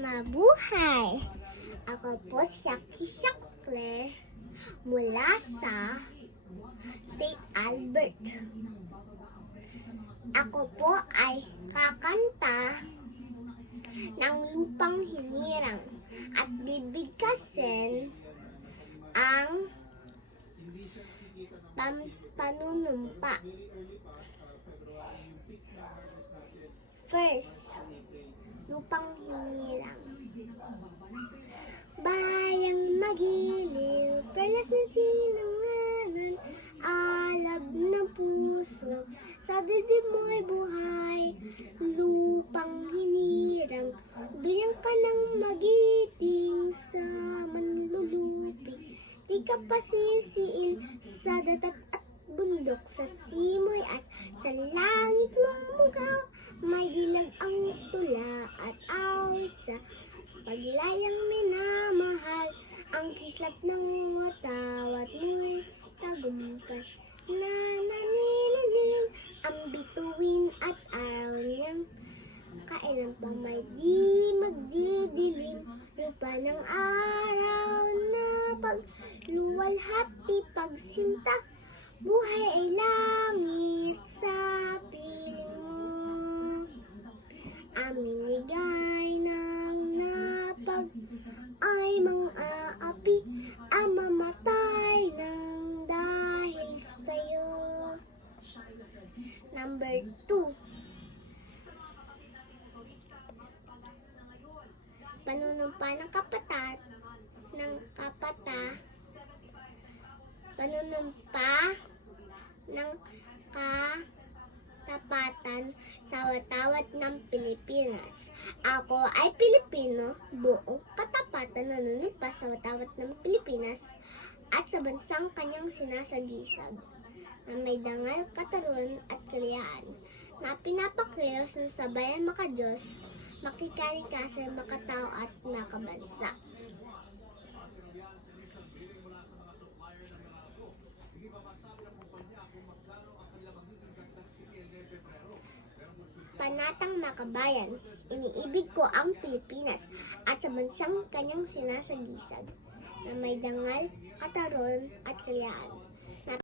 Mabuhay! Ako po si Akisha Claire mula sa St. Albert. Ako po ay kakanta ng Lupang Hinirang at bibigkasin ang panunumpa. First, Lupang Hinirang. Bayang magiliw, perlas ng sinanganan, alab ng puso, sa dibdib mo'y buhay. Lupang hinirang, biyang ka ng magiting sa manlulupi. Di ka pasisiil sa datat at bundok, sa simoy at sa langit mong mugaw. May dilag ang tula at awit sa paglayang minamahal. Ang kislap ng tawat mo'y tagumpay. Nananinanin ang bituin at araw niyang kailan pa may di magdidilim. Lupa ng araw na pagluwalhati pagsinta. Buhay ay langit sa piling mo. Aming ligay ng napag ay mga api, ang mamatay ng dahil sa'yo. Number 2. Panunumpa ng panunumpa ng katapatan sa watawat ng Pilipinas. Ako ay Pilipino, buong katapatan nanunumpa sa watawat ng Pilipinas at sa bansang kanyang sinasagisag, na may dangal, kataruan at kalayaan, na pinapakilos ng sabayan makadiyos, makikalikasan, makatao at makabansa. Panatang makabayan, iniibig ko ang Pilipinas at sa bansang kanyang sinasagisag, na may dangal, kataron at kalayaan,